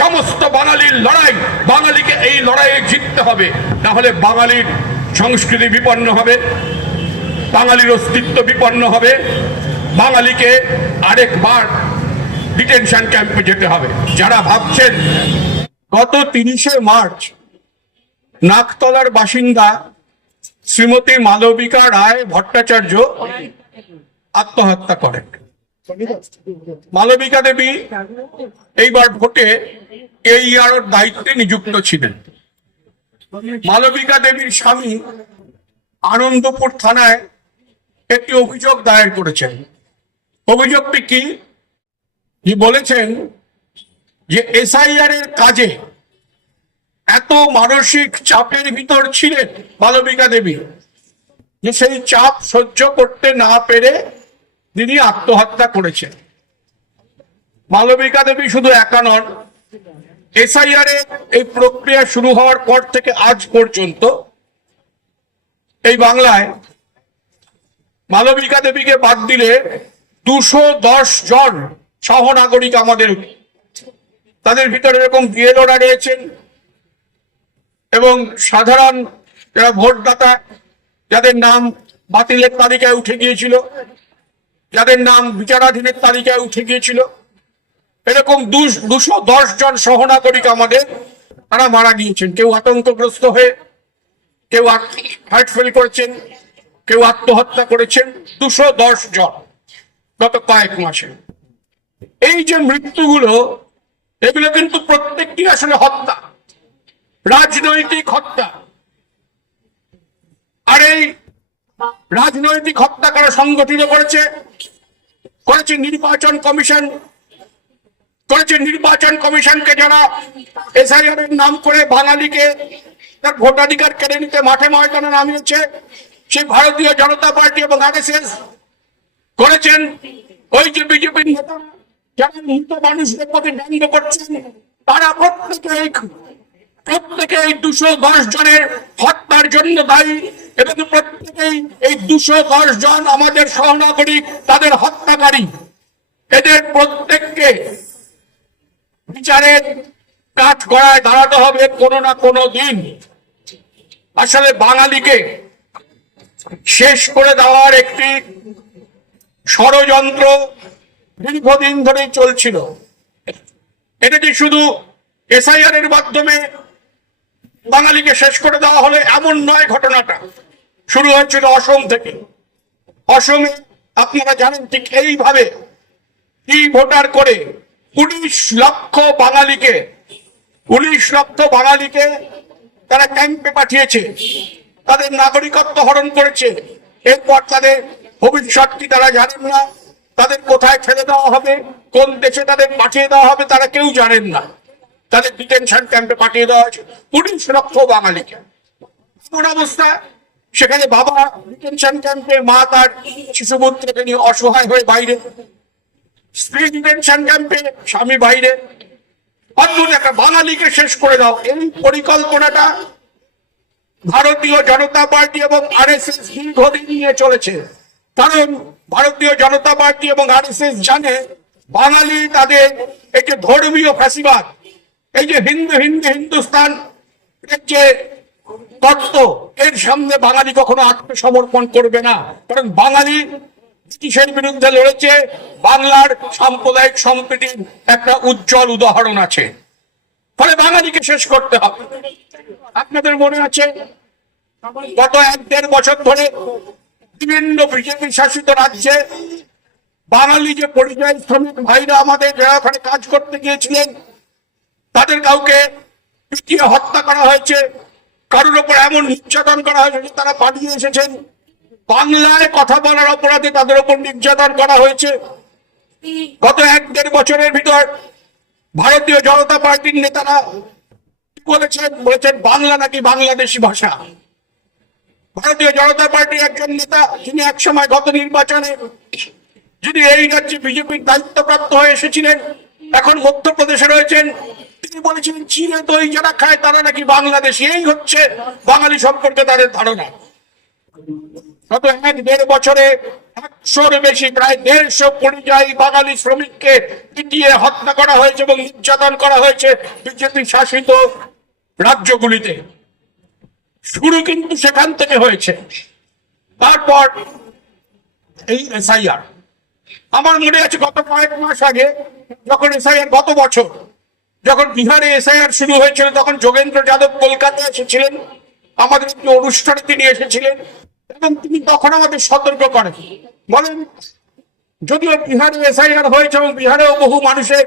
সমস্ত বাঙালির লড়াই, বাঙালিকে এই লড়াইয়ে জিততে হবে, তাহলে বাঙালির সংস্কৃতি বিপন্ন হবে, বাঙালির অস্তিত্ব বিপন্ন হবে, বাঙালিকে আরেকবার ডিটেনশন ক্যাম্পে যেতে হবে। যারা ভাবছেন গত 30শে মার্চ নাকতলার বাসিন্দা শ্রীমতী মালবিকা রায় ভট্টাচার্য আত্মহত্যা করেন। মালবিকা দেবী এইবার ভোটে AER দায়িত্বে নিযুক্ত ছিলেন। মালবিকা দেবীর স্বামী আনন্দপুর থানায় একটি অভিযোগ দায়ের করেছেন। অভিযোগটি কি? বলেছেন যে SIR এর কাজে এত মানসিক চাপের ভিতর ছিলেন মালবিকা দেবী যে সেই চাপ সহ্য করতে না পেরে তিনি আত্মহত্যা করেছেন। মালবিকা দেবী শুধু একা নন, SIR এর এই প্রক্রিয়া শুরু হওয়ার পর থেকে আজ পর্যন্ত এই বাংলায় মালবিকা দেবীকে বাদ দিলে 210 জন সহনাগরিক আমাদের, তাদের ভিতরে এরকম BLOরা রয়েছেন এবং সাধারণ যারা ভোটদাতা, যাদের নাম বাতিলের তালিকায় উঠে গিয়েছিল, যাদের নাম বিচারাধীনের তালিকায় উঠে গিয়েছিল, এরকম 210 জন সহনাগরিক আমাদের তারা মারা গিয়েছেন। কেউ আতঙ্কগ্রস্ত হয়ে, কেউ হার্ট ফেল করেছেন, কেউ আত্মহত্যা করেছেন। 210 জন গত কয়েক মাসে। এই যে মৃত্যুগুলো, এগুলো কিন্তু প্রত্যেকটি আসলে হত্যা, রাজনৈতিক হত্যা। আর এই রাজনৈতিক হত্যা কারা সংগঠিত করেছে? নির্বাচন কমিশন করেছে। নির্বাচন কমিশনকে যারা SIR এর নাম করে বাঙালিকে তার ভোটাধিকার কেড়ে নিতে মাঠে ময়দানে নামিয়েছে, সেই ভারতীয় জনতা পার্টি এবং RSS করেছেন। ওই যে বিজেপির নেতা যারা মৃত মানুষদের প্রতি ব্যঙ্গ করছেন, তারা প্রত্যেকে এই 210 জনের হত্যার জন্য দায়ী এবং প্রত্যেকেই এই 210 জন আমাদের সহনাগরিক, তাদের হত্যাকারী। এদের প্রত্যেককে বিচারের কাঠগড়ায় দাঁড়াতে হবে কোনো না কোনো দিন। আসলে বাঙালিকে শেষ করে দেওয়ার একটি ষড়যন্ত্র দীর্ঘদিন ধরে চলছিল। এটা যে শুধু SIR এর মাধ্যমে বাঙালিকে শেষ করে দেওয়া হলে এমন নয়। ঘটনাটা শুরু হয়েছিল অসম থেকে। অসমে আপনারা জানেন ঠিক এইভাবে ভোটার করে 19 লক্ষ বাঙালিকে তারা ক্যাম্পে পাঠিয়েছে, তাদের নাগরিকত্ব হরণ করেছে। এরপর তাদের ভবিষ্যৎ কি তারা জানেন না, তাদের কোথায় ছেড়ে দেওয়া হবে, কোন দেশে তাদের পাঠিয়ে দেওয়া হবে তারা কেউ জানেন না। তাদের ডিটেনশন ক্যাম্পে পাঠিয়ে দেওয়া হয়েছে 19 লক্ষ বাঙালিকে। এমন অবস্থা, সেখানে বাবা ডিটেনশন ক্যাম্পে, মা তার শিশুপুত্রকে নিয়ে অসহায় হয়ে বাইরে, স্ত্রী ডিটেনশন ক্যাম্পে, স্বামী বাইরে। অদ্ভুত একটা বাঙালিকে শেষ করে দাও, এই পরিকল্পনাটা ভারতীয় জনতা পার্টি এবং RSS দীর্ঘদিন নিয়ে চলেছে। কারণ ভারতীয় জনতা পার্টি এবং RSS জানে বাঙালি তাদের এই যে ধর্মীয় ফ্যাসিবাদ, এই যে হিন্দুস্তান যে তত্ত্ব, এর সামনে বাঙালি কখনো আত্মসমর্পণ করবে না। কারণ বাঙালি ব্রিটিশের বিরুদ্ধে লড়েছে, বাংলার সাম্প্রদায়িক সম্প্রীতির একটা উজ্জ্বল উদাহরণ আছে। ফলে বাঙালিকে শেষ করতে হবে। আপনাদের মনে আছে গত 1-1.5 বছর ধরে বিভিন্ন বিজেপি শাসিত রাজ্যে বাঙালি যে পরিযায়ী শ্রমিক ভাইরা আমাদের যারা ওখানে কাজ করতে গিয়েছিলেন, তাদের কাউকে পিটিয়ে হত্যা করা হয়েছে, কারোর ওপর এমন নির্যাতন করা হয়েছে যে তারা পালিয়ে এসেছেন। বাংলায় কথা বলার অপরাধে তাদের ওপর নির্যাতন করা হয়েছে। গত 1-1.5 বছরের ভিতর ভারতীয় জনতা পার্টির নেতারা বলেছেন বাংলা নাকি বাংলাদেশি ভাষা। ভারতীয় জনতা পার্টির একজন নেতা, যিনি একসময় গত নির্বাচনে যিনি এই রাজ্যে বিজেপির দায়িত্বপ্রাপ্ত হয়ে এসেছিলেন, এখন মধ্যপ্রদেশে রয়েছেন, তিনি বলেছিলেন চিড়ে দই যারা খায় তারা নাকি বাংলাদেশি। এই হচ্ছে বাঙালি সম্পর্কে তাদের ধারণা। গত 1-1.5 বছরে 100-র বেশি, প্রায় 150 পরিযায়ী বাঙালি শ্রমিককে পিটিয়ে হত্যা করা হয়েছে এবং নির্যাতন করা হয়েছে বিজেপি শাসিত রাজ্যগুলিতে। শুরু কিন্তু সেখান থেকে হয়েছে। তারপর এই এসআইআর, আমার মনে আছে গত কয়েক মাস আগে যখন এসআইআর, গত বছর যখন বিহারে এসআইআর শুরু হয়েছিল, তখন যোগেন্দ্র যাদব কলকাতায় এসেছিলেন, আমাদের একটি অনুষ্ঠানে তিনি এসেছিলেন এবং তিনি তখন আমাদের সতর্ক করেন, বলেন যদিও বিহারে এসআইআর হয়েছে এবং বিহারেও বহু মানুষের,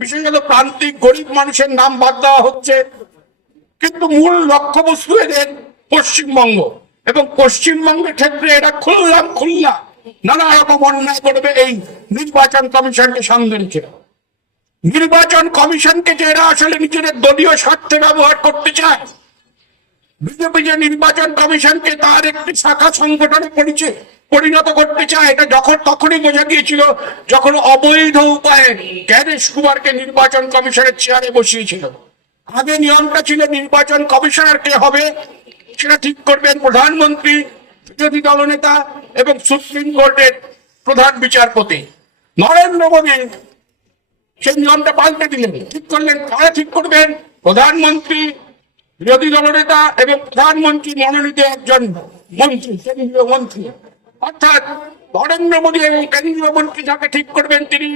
বিশেষত প্রান্তিক গরিব মানুষের নাম বাদ দেওয়া হচ্ছে, কিন্তু মূল লক্ষ্যবস্তু এদের পশ্চিমবঙ্গ, এবং পশ্চিমবঙ্গের ক্ষেত্রে এরা খুলনা নানা রকম অন্যায় করবে এই নির্বাচন কমিশনকে সামনে রেখে। নির্বাচন কমিশনকে যে এরা আসলে নিজেদের দলীয় স্বার্থে ব্যবহার করতে চায়, বিজেপি যে নির্বাচন কমিশনকে তার একটি শাখা সংগঠনে পরিণত করতে চায়, এটা তখনই বোঝা গিয়েছিল যখন অবৈধ উপায়ে জ্ঞানেশ কুমারকে নির্বাচন কমিশনের চেয়ারে বসিয়েছিল। আগে নিয়মটা ছিল নির্বাচন কমিশনার কে হবে সেটা ঠিক করবেন প্রধানমন্ত্রী, বিরোধী দলনেতা এবং সুপ্রিম কোর্টের প্রধান বিচারপতি। নরেন্দ্র মোদী সেই নিয়মটা পাল্টে দিলেন, ঠিক করলেন কারা ঠিক করবেন, প্রধানমন্ত্রী, বিরোধী দলনেতা এবং প্রধানমন্ত্রী মনোনীত একজন মন্ত্রী, কেন্দ্রীয় মন্ত্রী। অর্থাৎ নরেন্দ্র মোদী এবং কেন্দ্রীয় মন্ত্রী যাকে ঠিক করবেন তিনি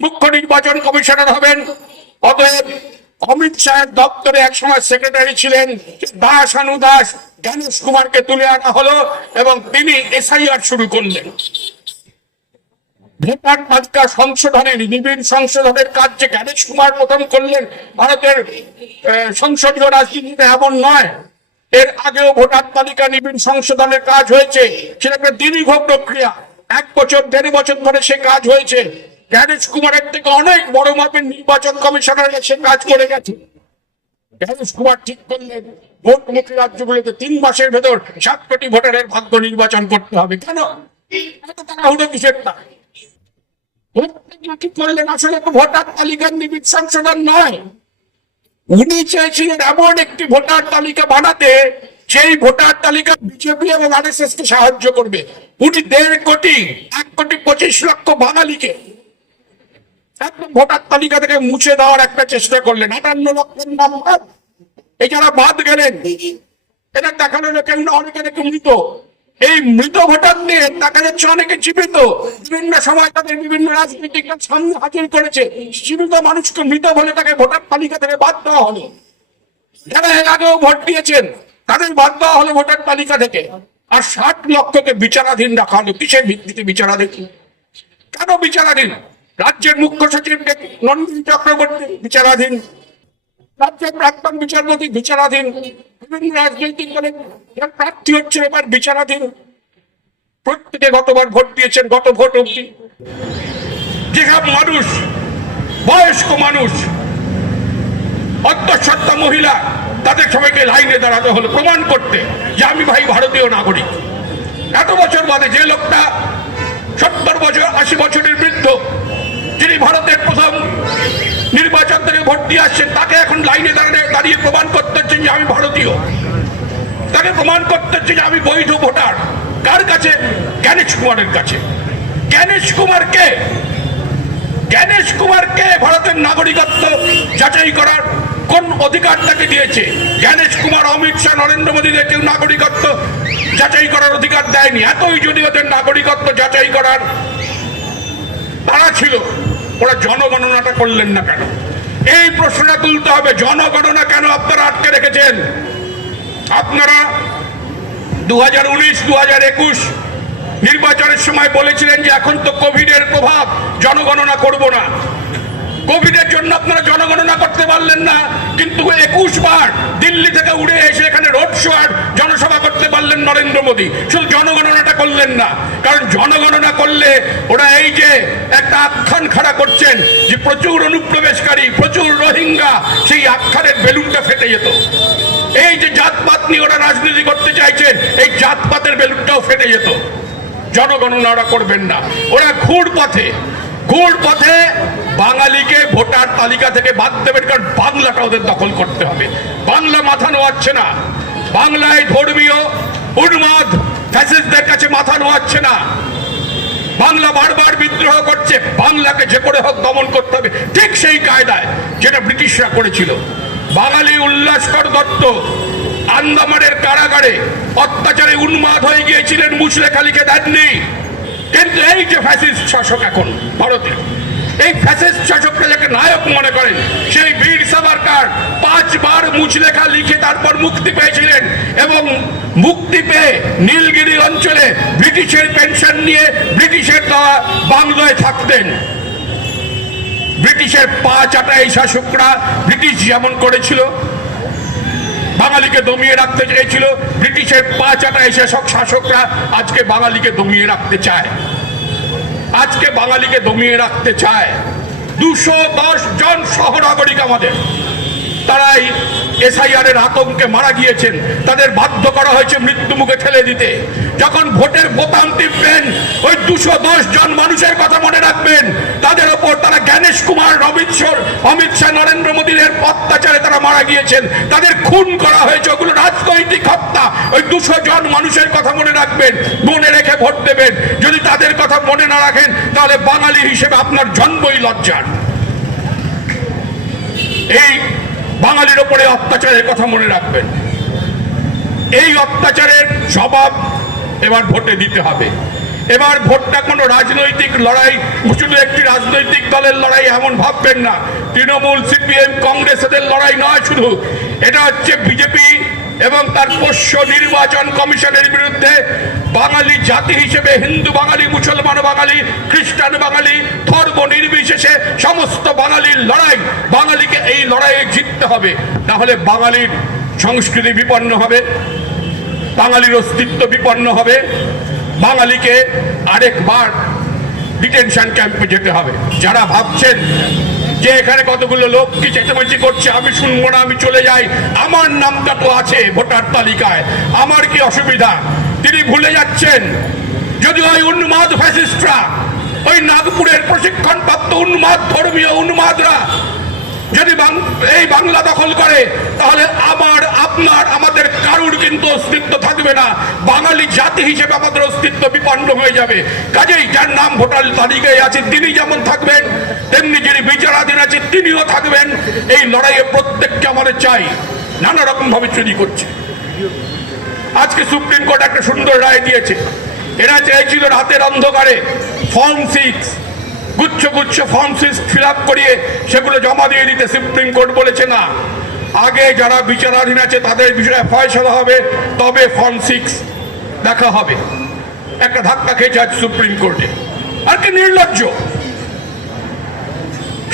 মুখ্য নির্বাচন কমিশনার হবেন। অতএব অমিত শাহের দপ্তরে একসময় সেক্রেটারি ছিলেন দাস জ্ঞানেশ কুমারকে তুলে আনা হলো এবং তিনি এসআইআর শুরু করলেন। ভোটার তালিকা সংশোধনের, নিবিড় সংশোধনের কাজ যে জ্ঞানেশ কুমার প্রথম করলেন, ভারতের সংসদীয় রাজনীতিতে এমন নয়, এর আগেও ভোটার তালিকা নিবিড় সংশোধনের কাজ হয়েছে, সেটা একটা দীর্ঘ প্রক্রিয়া, 1 বছর 1.5 বছর ধরে সে কাজ হয়েছে। জ্ঞানেশ কুমারের থেকে অনেক বড় মাপের নির্বাচন কমিশনার সে কাজ করে গেছে। জ্ঞানেশ কুমার ঠিক করলেন ভোটমুখী রাজ্যগুলিতে 3 মাসের ভেতর 7 কোটি ভোটারের ভাগ্য নির্বাচন করতে হবে। কেন তাড়াহুড়ো কিসের? না, কি করলেন আসলে তো ভোটার তালিকার নিবিড় সংশোধন নয়, উনি চেয়েছিলেন এমন একটি ভোটার তালিকা বানাতে সেই ভোটার তালিকা বিজেপি এবং আরএসএস কে সাহায্য করবে। উনি 1.5 কোটি 1,25,00,000 বাঙালিকে একদম ভোটার তালিকা থেকে মুছে দেওয়ার একটা চেষ্টা করলেন। 58 লক্ষের নাম বাদ, এই যারা বাদ গেলেন এটা দেখানো কেউ অনেকে নাকি মৃত, এই মৃত ভোটার নিয়ে দেখা যাচ্ছে অনেকে জীবিত, বিভিন্ন সময় তাদের বিভিন্ন রাজনৈতিক সামনে হাজির করেছে, জীবিত মানুষকে মৃত বলে তাকে ভোটার তালিকা থেকে বাদ দেওয়া হলো। যারা এর আগেও ভোট দিয়েছেন তাদের বাদ দেওয়া হলো ভোটার তালিকা থেকে। আর 60 লক্ষকে বিচারাধীন রাখা হলো। কিসের ভিত্তিতে বিচারাধীন? কেন বিচারাধীন? রাজ্যের মুখ্য সচিব নন্দিনী চক্রবর্তী বিচারাধীন, রাজ্যের প্রাক্তন বিচারপতি বিচারাধীন, বিভিন্ন রাজনৈতিক দলের প্রার্থী হচ্ছে এবার বিচারাধীন, প্রত্যেকে গতবার ভোট দিয়েছেন, গত ভোট অবধি। যেসব মানুষ, বয়স্ক মানুষ, অন্তঃসত্ত্বা মহিলা, তাদের সবাইকে লাইনে দাঁড়াতে হলো প্রমাণ করতে যে আমি ভাই ভারতীয় নাগরিক। এত বছর বাদে যে লোকটা 70 বছর 80 বছরের বৃদ্ধ, যিনি ভারতের প্রথম নির্বাচন থেকে ভোট দিয়ে আসছেন, তাকে এখন লাইনে দাঁড়িয়ে প্রমাণ করতে হচ্ছে যে আমি ভারতীয়, তাকে প্রমাণ করতে হচ্ছে যে আমি বৈধ ভোটার। কার কাছে? জ্ঞানেশ কুমারের কাছে। জ্ঞানেশ কুমারকে ভারতের নাগরিকত্ব যাচাই করার কোন অধিকার তাকে দিয়েছে? জ্ঞানেশ কুমার, অমিত শাহ, নরেন্দ্র মোদীদের কেউ নাগরিকত্ব যাচাই করার অধিকার দেয়নি। এতই যদি ওদের নাগরিকত্ব যাচাই করার তারা ছিল, ওরা জনগণনাটা করলেন না কেন? এই প্রশ্নটা তুলতে হবে। জনগণনা কেন আপনারা আটকে রেখেছেন? আপনারা 2019, 2021 নির্বাচনের সময় বলেছিলেন যে এখন তো কোভিডের প্রভাব, জনগণনা করব না। কোভিডের জন্য আপনারা জনগণনা করতে পারলেন না, কিন্তু 21 বার দিল্লি থেকে উড়ে এসে এখানে রোড শো আর জনসভা করতে পারলেন নরেন্দ্র মোদী। শুধু জনগণনাটা করলেন না, কারণ জনগণনা করলে ওরা এই যে একটা আখ্যান খাড়া করছেন যে প্রচুর অনুপ্রবেশকারী, প্রচুর রোহিঙ্গা, সেই আখ্যানের বেলুনটা ফেটে যেত। এই যে জাতপাত নিয়ে ওরা রাজনীতি করতে চাইছেন, এই জাতপাতের বেলুনটাও ফেটে যেত। জনগণনা ওরা করবেন না, ওরা ঘুর পথে বাঙালিকে ভোটার তালিকা থেকে বাদ দেবেন, কারণ বাংলাটা ওদের দখল করতে হবে। বাংলা মাথা নোয়াচ্ছে না, বাংলায় ধর্মীয় উন্মাদ ফ্যাসিস্টদের কাছে মাথা নোয়াচ্ছে না। বাংলা বারবার বিদ্রোহ করছে, বাংলাকে যে করে হোক দমন করতে হবে, ঠিক সেই কায়দায় যেটা ব্রিটিশরা করেছিল। বাঙালি উল্লাসকর দত্ত আন্দামানের কারাগারে অত্যাচারে উন্মাদ হয়ে গিয়েছিলেন, মুচলেখা লিখে দেননি। কিন্তু এই যে ফ্যাসিস্ট শাসক এখন ভারতে, এই ফ্যাসিস্ট শাসককে যাকে নায়ক মনে করেন, সেই বীর সাভারকর 5 বার মুচলেখা লিখে তারপর মুক্তি পেয়েছিলেন, এবং মুক্তি পেয়ে নীলগিরি অঞ্চলে ব্রিটিশের পেনশন নিয়ে ব্রিটিশের দেওয়া বাংলায় থাকতেন। ব্রিটিশের পা চাটা এই শাসকরা ব্রিটিশ যেমন করেছিল, বাঙালিকে দমিয়ে রাখতে চেয়েছিল, ব্রিটিশের পা চাটা এই শাসকরা আজকে বাঙালিকে দমিয়ে রাখতে চায়। আজকে বাঙালিকে দমিয়ে রাখতে চায়। 210 জন সহনাগরিক আমাদের, তারাই এসআইআর এর আতঙ্কে মারা গিয়েছেন। তাদের বাধ্য করা হয়েছে মৃত্যু মুখে ঠেলে দিতে। যখন ভোটের বোতাম টিপবেন, ওই 210 জন মানুষের কথা মনে রাখবেন। তাদের ওপর তারা জ্ঞানেশ কুমার, অমিত শাহ, নরেন্দ্র মোদীর অত্যাচারে তারা মারা গিয়েছেন, তাদের খুন করা হয়েছে। ওগুলো রাজনৈতিক হত্যা। ওই 200 জন মানুষের কথা মনে রাখবেন, মনে রেখে ভোট দেবেন। যদি তাদের কথা মনে না রাখেন, তাহলে বাঙালি হিসেবে আপনার জন্মই লজ্জার। এই বাঙালির ওপরে অত্যাচারের কথা মনে রাখবেন। এই অত্যাচারের জবাব এবার ভোটে দিতে হবে। এবার ভোটটা কোনো রাজনৈতিক লড়াই, শুধু একটি রাজনৈতিক দলের লড়াই এমন ভাববেন না। তৃণমূল, সিপিএম, কংগ্রেস এদের লড়াই নয় শুধু, এটা হচ্ছে বিজেপি এবং তার পোষ্য নির্বাচন কমিশনের বিরুদ্ধে বাঙালি জাতি হিসেবে, হিন্দু বাঙালি, মুসলমান বাঙালি, খ্রিস্টান বাঙালি, ধর্ম নির্বিশেষে সমস্ত বাঙালির লড়াই। বাঙালিকে এই লড়াইয়ে জিততে হবে, তাহলে বাঙালির সংস্কৃতি বিপন্ন হবে, বাঙালির অস্তিত্ব বিপন্ন হবে, বাঙালিকে আরেকবার ডিটেনশন ক্যাম্পে যেতে হবে। যারা ভাবছেন যে এখানে কতগুলো লোক কি চেঁচামেচি করছে, আমি শুনবো না, আমি চলে যাই, আমার নামটা তো আছে ভোটার তালিকায়, আমার কি অসুবিধা, তিনি ভুলে যাচ্ছেন যদি ওই উন্মাদ ফ্যাসিস্টরা, ওই নাগপুরের প্রশিক্ষণপ্রাপ্ত উন্মাদ ধর্মীয় উন্মাদরা যদি এই বাংলা দখল করে, তাহলে আমার, আপনার, আমাদের কারুর কিন্তু অস্তিত্ব থাকবে না। বাঙালি জাতি হিসেবে আমাদের অস্তিত্ব বিপন্ন হয়ে যাবে। কাজেই যার নাম ভোটার তালিকায় আছে তিনি যেমন থাকবেন, তেমনি যিনি বিচারাধীন আছে তিনিও থাকবেন। এই লড়াইয়ে প্রত্যেককে আমাদের চাই। নানা রকম ভাবে চুরি করছে। আজকে সুপ্রিম কোর্ট একটা সুন্দর রায় দিয়েছে। এরা চেয়েছিল রাতের অন্ধকারে ফর্ম 6 গুচ্ছ গুচ্ছ ফর্ম 6 ফিল আপ করিয়ে সেগুলো জমা দিয়ে দিতে। সুপ্রিম কোর্ট বলেছে না, আগে যারা বিচারাধীন আছে তাদের বিষয়ে ফয়সালা হবে, তবে ফর্ম 6 দেখা হবে। একটা ধাক্কা খেয়েছে আজ সুপ্রিম কোর্টে। আর কি নির্লজ্জ!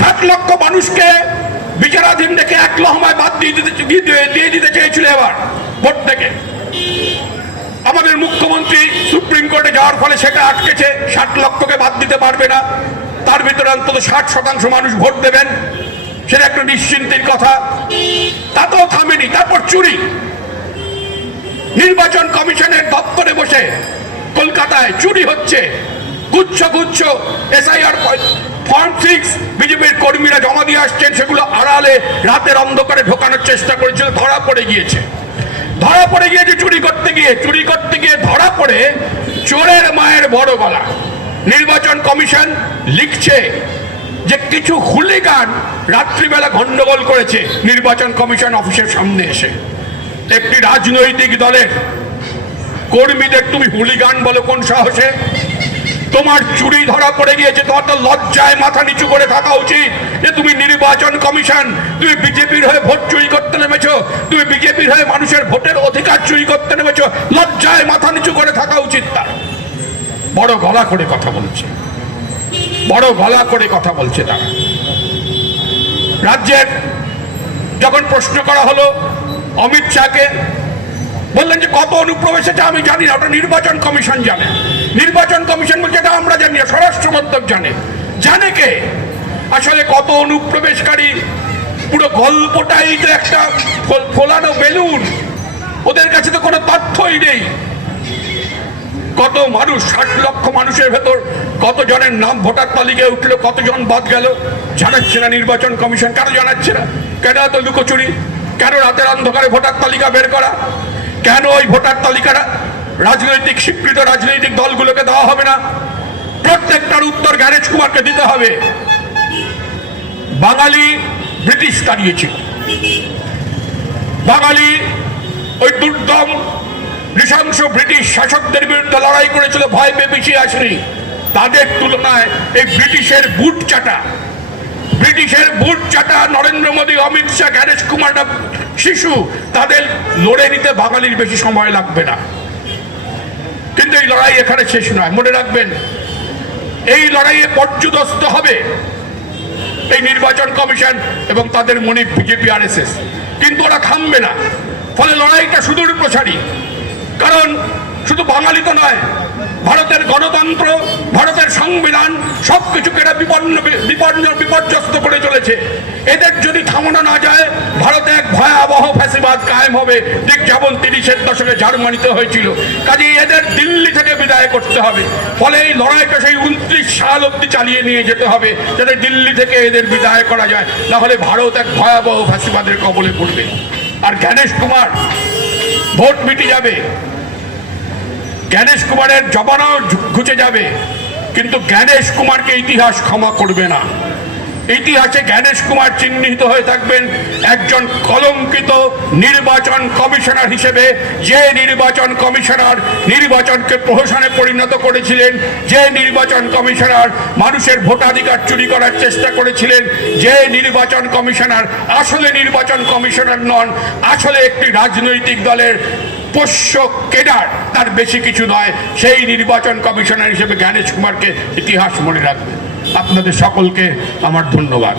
7 লক্ষ মানুষকে বিচারাধীন রেখে 1 লহমায় বাদ দিয়ে দিতে চেয়েছিল এবার ভোট থেকে। আমাদের মুখ্যমন্ত্রী সুপ্রিম কোর্টে যাওয়ার ফলে সেটা আটকেছে। 60 লক্ষকে বাদ দিতে পারবে না, তার ভিতরে অন্তত 60% মানুষ ভোট দেবেন, সেটা একটা নিশ্চিন্তের কথা। তাতেও থামেনি। তারপর চুরি। নির্বাচন কমিশনের দপ্তরে বসে কলকাতায় চুরি হচ্ছে, গুচ্ছ গুচ্ছ এসআইআর ফর্ম 6 বিজেপির কর্মীরা জমা দিয়ে আসছেন, সেগুলো আড়ালে রাতের অন্ধকারে ঢোকানোর চেষ্টা করেছিল, ধরা পড়ে গিয়েছে। চুরি করতে গিয়ে ধরা পড়ে চোরের মায়ের বড় গলা। নির্বাচন কমিশন লিখছে যে কিছু হুলিগান রাত্রিবেলা গন্ডগোল করেছে নির্বাচন কমিশন অফিসের সামনে এসে। একটি রাজনৈতিক দলের কর্মীদের তুমি হুলিগান বলো কোন সাহসে? তোমার চুরি ধরা পড়ে গিয়েছে, তোমার তো লজ্জায় মাথা নিচু করে থাকা উচিত যে তুমি নির্বাচন কমিশন, তুমি বিজেপির হয়ে ভোট চুরি করতে নেমেছো, তুমি বিজেপির হয়ে মানুষের ভোটের অধিকার চুরি করতে নেমেছো। লজ্জায় মাথা নিচু করে থাকা উচিত তার। বড় গলা করে কথা বলছে, বড় গলা করে কথা বলছে তারা। রাজ্যের যখন প্রশ্ন করা হলো অমিত শাহকে, বললেন যে কত অনুপ্রবেশ আছে আমি জানি না, ওটা নির্বাচন কমিশন জানে। নির্বাচন কমিশন বলছে এটা আমরা জানি না, স্বরাষ্ট্র মন্ত্রক জানে। জানে কে? আসলে কত অনুপ্রবেশকারী, পুরো গল্পটাই তো একটা ফোলানো বেলুন। ওদের কাছে তো কোনো তথ্যই নেই। কত মানুষ, 60 লক্ষ মানুষের ভেতর কত জনের নাম ভোটার তালিকায় উঠলো, কতজন বাদ গেল জানাচ্ছে না নির্বাচন কমিশন। কেন জানাচ্ছে না? কেন এত লুকোচুরি? কেন রাতের অন্ধকারে ভোটার তালিকা বের করা? কেন ওই ভোটার তালিকাটা রাজনৈতিক স্বীকৃত রাজনৈতিক দলগুলোকে দেওয়া হবে না, প্রত্যেকটার উত্তর জ্ঞানেশ কুমারকে দিতে হবে। বাঙালি ব্রিটিশ তাড়িয়েছে, বাঙালি ওই দুর্দম নৃশংস ব্রিটিশ শাসকদের বিরুদ্ধে লড়াই করেছিল, ভয় পেয়ে পিছিয়ে আসেনি। তাদের তুলনায় এই ব্রিটিশের বুট চাটা নরেন্দ্র মোদী, অমিত শাহ, জ্ঞানেশ কুমাররা শিশু, তাদের লড়ে নিতে বাঙালির বেশি সময় লাগবে না। কিন্তু এই লড়াই এখানে শেষ নয়, মনে রাখবেন এই লড়াইয়ে পর্যুদস্ত হবে এই নির্বাচন কমিশন এবং তাদের মনে বিজেপি RSS, কিন্তু ওরা থামবে না। ফলে লড়াইটা সুদূর প্রসারী। কারণ শুধু বাঙালি তো নয়, ভারতের গণতন্ত্র, ভারতের সংবিধান সবকিছুকে এরা বিপর্যস্ত করে চলেছে। এদের যদি থামানো না যায়, ভারতে এক ভয়াবহ ফ্যাসিবাদ কায়েম হবে, ঠিক যেমন 30-এর দশকে জার্মানিতে হয়েছিল। কাজেই এদের দিল্লি থেকে বিদায় করতে হবে। ফলে এই লড়াইটা সেই 29 সাল অব্দি চালিয়ে নিয়ে যেতে হবে, যাতে দিল্লি থেকে এদের বিদায় করা যায়, না হলে ভারত এক ভয়াবহ ফ্যাসিবাদের কবলে পড়বে। আর জ্ঞানেশ কুমার ভোট মিটে যাবে, জ্ঞানেশ কুমারের জমানাও ঘুচে যাবে, কিন্তু জ্ঞানেশ কুমারকে ইতিহাস ক্ষমা করবে না। ইতিহাসে জ্ঞানেশ কুমার চিহ্নিত হয়ে থাকবেন একজন কলঙ্কিত নির্বাচন কমিশনার হিসেবে, যে নির্বাচন কমিশনার নির্বাচনকে প্রহসনে পরিণত করেছিলেন, যে নির্বাচন কমিশনার মানুষের ভোটাধিকার চুরি করার চেষ্টা করেছিলেন, যে নির্বাচন কমিশনার আসলে নির্বাচন কমিশনার নন, আসলে একটি রাজনৈতিক দলের পোষ্য কেডার, তার বেশি কিছু নয়। সেই নির্বাচন কমিশনার হিসেবে জ্ঞানেশ কুমারকে ইতিহাস মনে রাখবে। আপনাদের সকলকে আমার ধন্যবাদ।